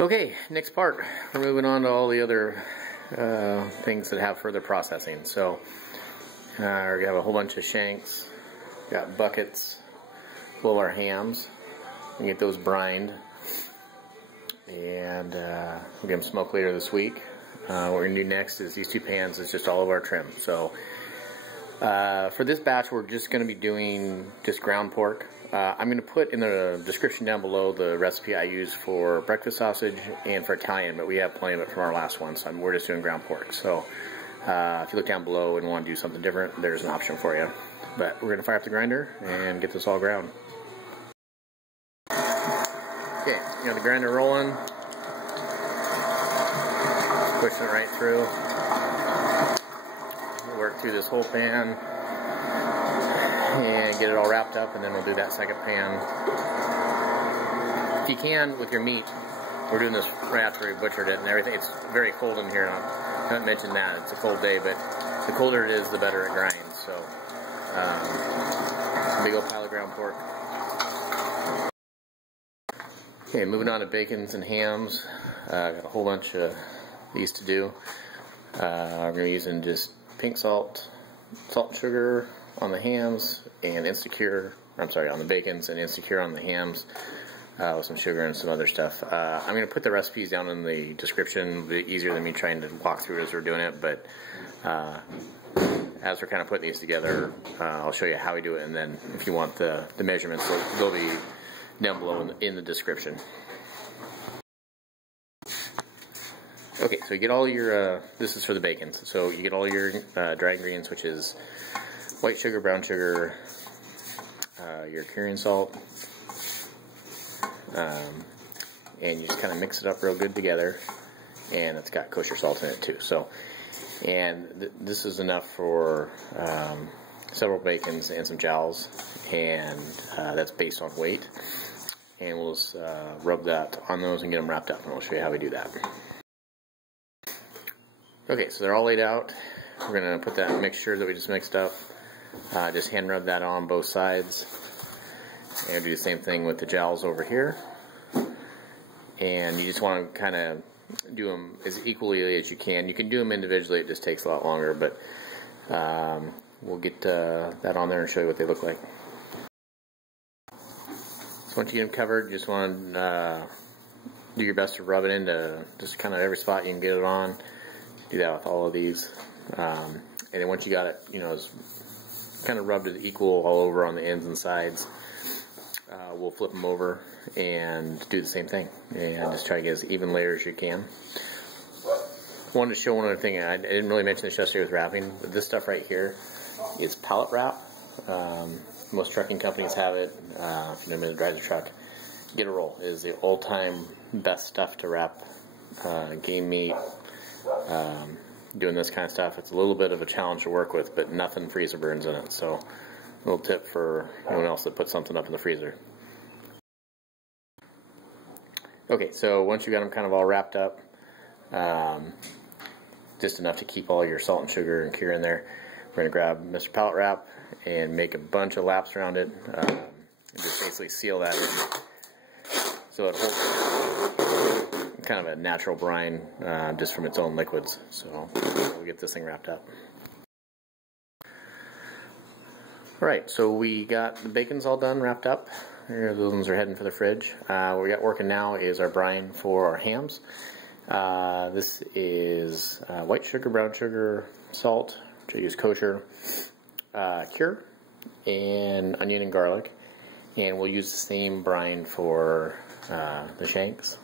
Okay, next part. We're moving on to all the other things that have further processing. So we have a whole bunch of shanks, got buckets full of our hams. We get those brined, and we'll get them smoked later this week. What we're going to do next is these two pans is just all of our trim. So for this batch we're just going to be doing just ground pork. I'm going to put in the description down below the recipe I use for breakfast sausage and for Italian, but we have plenty of it from our last one, so we're just doing ground pork. So if you look down below and want to do something different, there's an option for you. But we're going to fire up the grinder and get this all ground. Okay, you got the grinder rolling. Just pushing it right through. Work through this whole pan and get it all wrapped up, and then we'll do that second pan. If you can, with your meat, we're doing this right after we butchered it and everything. It's very cold in here. I haven't mentioned that. It's a cold day, but the colder it is, the better it grinds. So, big old pile of ground pork. Okay, moving on to bacons and hams. Got a whole bunch of these to do. I'm going to be using just pink salt, salt and sugar on the hams, and Instacure, on the bacons, and Instacure on the hams, with some sugar and some other stuff. I'm going to put the recipes down in the description. A bit easier than me trying to walk through it as we're doing it, but as we're kind of putting these together, I'll show you how we do it, and then if you want the measurements, they'll be down below in the description. Okay, so you get all your, this is for the bacons, so you get all your dry ingredients, which is white sugar, brown sugar, your cayenne salt, and you just kind of mix it up real good together, and it's got kosher salt in it too. So, and this is enough for several bacons and some jowls, and that's based on weight, and we'll just rub that on those and get them wrapped up, and we'll show you how we do that. Okay, so they're all laid out. We're going to put that mixture that we just mixed up, just hand rub that on both sides, and do the same thing with the jowls over here. And you just want to kind of do them as equally as you can. You can do them individually, it just takes a lot longer, but we'll get that on there and show you what they look like. So once you get them covered, you just want to do your best to rub it into just kind of every spot you can get it on. Do that with all of these, and then once you got it, it's kind of rubbed it equal all over on the ends and sides, we'll flip them over and do the same thing, and just try to get as even layers as you can. Wanted to show one other thing. I didn't really mention this yesterday with wrapping, but this stuff right here is pallet wrap. Most trucking companies have it. If you're going to drive the truck, get a roll. It is the all-time best stuff to wrap game meat. Doing this kind of stuff, it's a little bit of a challenge to work with, but nothing freezer burns in it. So, a little tip for anyone else that puts something up in the freezer. Okay, so once you got them kind of all wrapped up, just enough to keep all your salt and sugar and cure in there, we're going to grab Mr. Pallet Wrap and make a bunch of laps around it, and just basically seal that in so it holds kind of a natural brine just from its own liquids. So we'll get this thing wrapped up. Alright, so we got the bacons all done, wrapped up. Those ones are heading for the fridge. What we got working now is our brine for our hams. This is white sugar, brown sugar, salt, which I use kosher, cure, and onion and garlic. And we'll use the same brine for the shanks.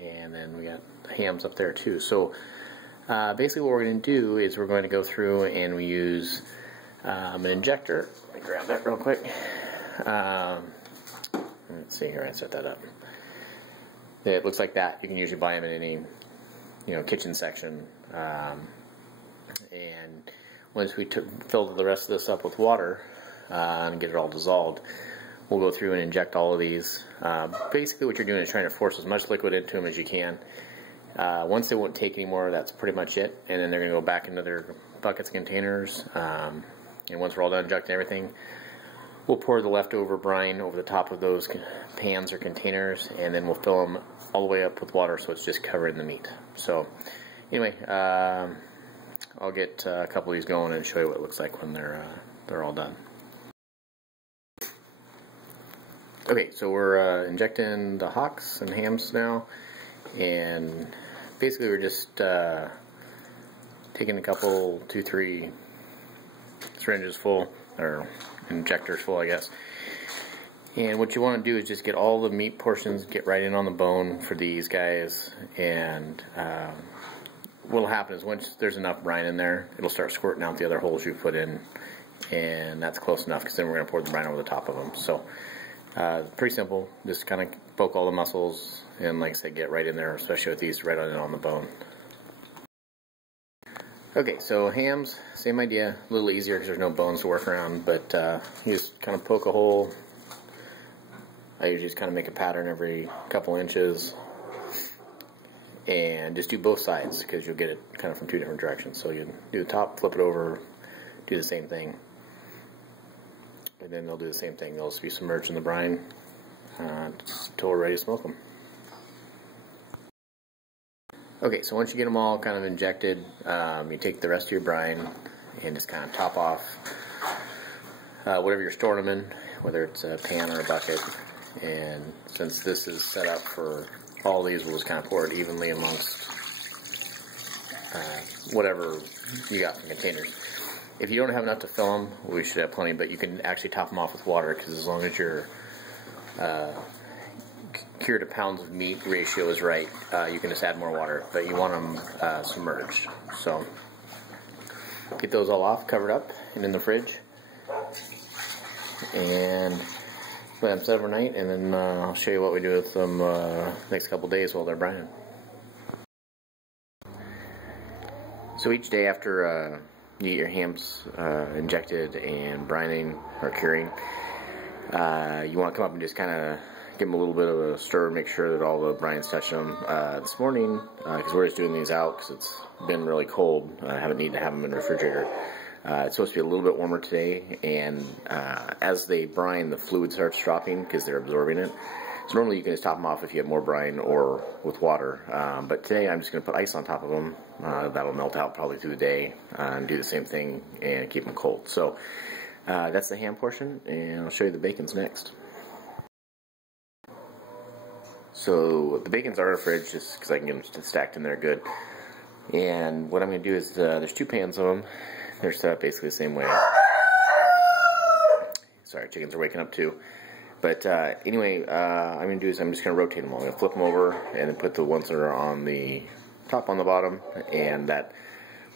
And then we got the hams up there too. So basically what we're going to do is we're going to go through and we use an injector. Let me grab that real quick. Let's see here, I set that up. It looks like that. You can usually buy them in any kitchen section. And once we fill the rest of this up with water and get it all dissolved, we'll go through and inject all of these. Basically what you're doing is trying to force as much liquid into them as you can. Once they won't take anymore, that's pretty much it. And then they're going to go back into their buckets, containers. And once we're all done injecting everything, we'll pour the leftover brine over the top of those pans or containers, and then we'll fill them all the way up with water so it's just covering the meat. So anyway, I'll get a couple of these going and show you what it looks like when they're all done. Okay, so we're injecting the hocks and hams now, and basically we're just taking a couple, 2-3 syringes full, or injectors full, I guess. And what you want to do is just get all the meat portions, get right in on the bone for these guys, and what'll happen is once there's enough brine in there, it'll start squirting out the other holes you put in, and that's close enough because then we're going to pour the brine over the top of them. So pretty simple, just kind of poke all the muscles, and like I said, get right in there, especially with these right on the bone. Okay, so hams, same idea, a little easier because there's no bones to work around, but you just kind of poke a hole. I usually just kind of make a pattern every couple inches, and just do both sides because you'll get it kind of from two different directions. So you do the top, flip it over, do the same thing, and then they'll do the same thing. They'll just be submerged in the brine until we're ready to smoke them. Okay, so once you get them all kind of injected, you take the rest of your brine and just kind of top off whatever you're storing them in, whether it's a pan or a bucket. And since this is set up for all these, we'll just kind of pour it evenly amongst whatever you got from containers. If you don't have enough to fill them, we should have plenty, but you can actually top them off with water, because as long as your cured to pounds of meat ratio is right, you can just add more water, but you want them submerged. So get those all off, covered up, and in the fridge, and let them set overnight, and then I'll show you what we do with them next couple days while they're brining. So each day after you get your hams injected and brining or curing, you want to come up and just kind of give them a little bit of a stir, make sure that all the brine's touching them. This morning, because we're just doing these out because it's been really cold, I haven't needed to have them in the refrigerator. It's supposed to be a little bit warmer today, and as they brine, the fluid starts dropping because they're absorbing it. So normally you can just top them off if you have more brine or with water, but today I'm just going to put ice on top of them. That'll melt out probably through the day, and do the same thing and keep them cold. So that's the ham portion, and I'll show you the bacons next. So the bacon's are in the fridge just because I can get them stacked in there good. And what I'm going to do is, there's two pans of them. They're set up basically the same way. Sorry, chickens are waking up too. But anyway, I'm going to do is I'm just going to rotate them all. I'm going to flip them over and then put the ones that are on the top on the bottom, and that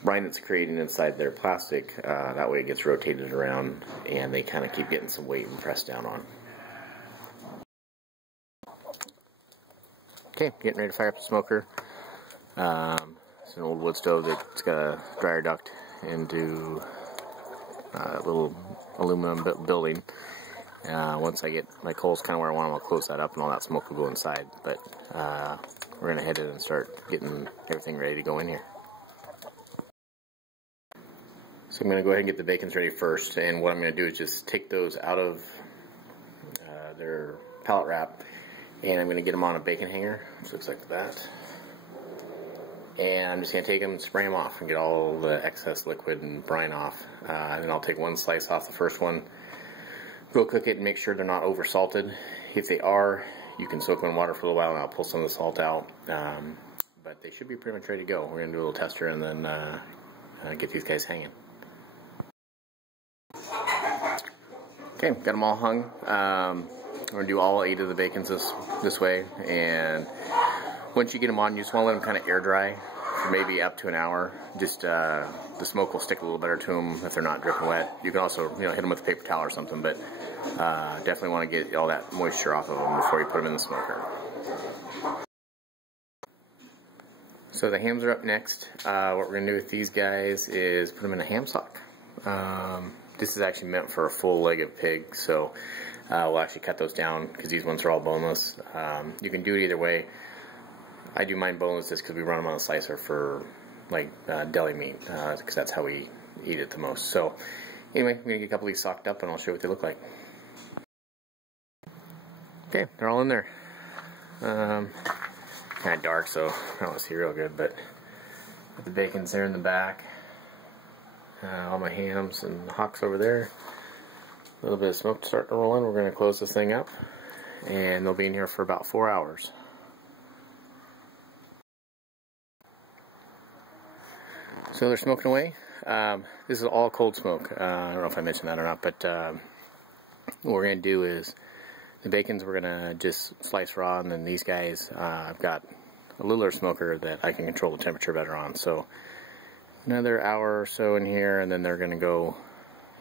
brine that's creating inside their plastic, that way it gets rotated around and they kind of keep getting some weight and pressed down on. Okay, getting ready to fire up the smoker. It's an old wood stove that's got a dryer duct into a little aluminum building. Once I get my coals kind of where I want them, I'll close that up and all that smoke will go inside. But we're going to head in and start getting everything ready to go in here. So I'm going to go ahead and get the bacons ready first, and what I'm going to do is just take those out of their pallet wrap, and I'm going to get them on a bacon hanger, which looks like that. And I'm just going to take them and spray them off and get all the excess liquid and brine off. And then I'll take one slice off the first one, go cook it and make sure they're not over salted. If they are, you can soak them in water for a little while and I'll pull some of the salt out. But they should be pretty much ready to go. We're going to do a little tester and then get these guys hanging. Okay, got them all hung. We're going to do all 8 of the bacons this way, and once you get them on, you just want to let them kind of air dry for maybe up to an hour. Just the smoke will stick a little better to them if they're not dripping wet. You can also hit them with a paper towel or something, but definitely want to get all that moisture off of them before you put them in the smoker. So the hams are up next. What we're going to do with these guys is put them in a ham sock. This is actually meant for a full leg of pig, so we'll actually cut those down because these ones are all boneless. You can do it either way. I do mine boneless just because we run them on a slicer for like deli meat, because that's how we eat it the most. So anyway, I'm going to get a couple of these socked up and I'll show you what they look like. Okay, they're all in there. Kind of dark, so I don't see real good, but the bacon's there in the back. All my hams and hocks over there. A little bit of smoke starting to roll in. We're going to close this thing up, and they'll be in here for about 4 hours. So they're smoking away. This is all cold smoke. I don't know if I mentioned that or not, but what we're going to do is the bacons we're going to just slice raw, and then these guys, I've got a littler smoker that I can control the temperature better on. So another hour or so in here, and then they're going to go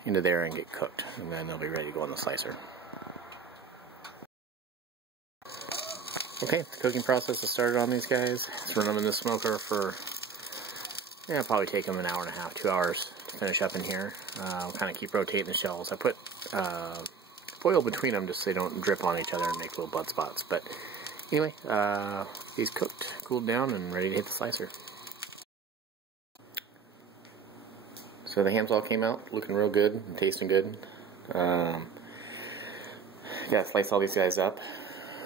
into there and get cooked, and then they'll be ready to go in the slicer. Okay, the cooking process has started on these guys. Let's run them in the smoker for, yeah, it'll probably take them an hour and a half, 2 hours to finish up in here. I'll kind of keep rotating the shells. I put foil between them just so they don't drip on each other and make little blood spots. But anyway, these cooked, cooled down, and ready to hit the slicer. So the hams all came out looking real good and tasting good. Gotta slice all these guys up.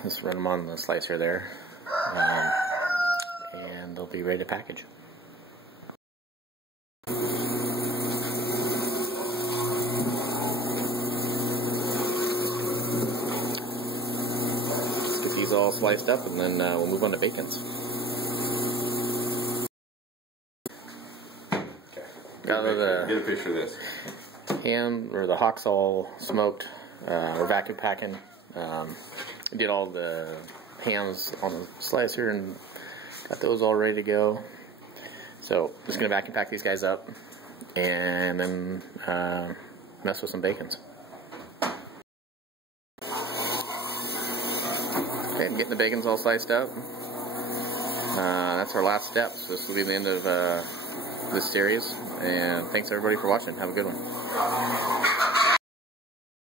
Just run them on the slicer there. And they'll be ready to package. Just get these all sliced up, and then we'll move on to bacons. Get a picture of this. Ham, or the hocks all smoked. We're vacuum packing. Did all the hams on the slicer and got those all ready to go. So just gonna vacuum pack these guys up and then mess with some bacons. Okay, I'm getting the bacons all sliced up. That's our last step. So this will be the end of this series, and thanks everybody for watching. Have a good one.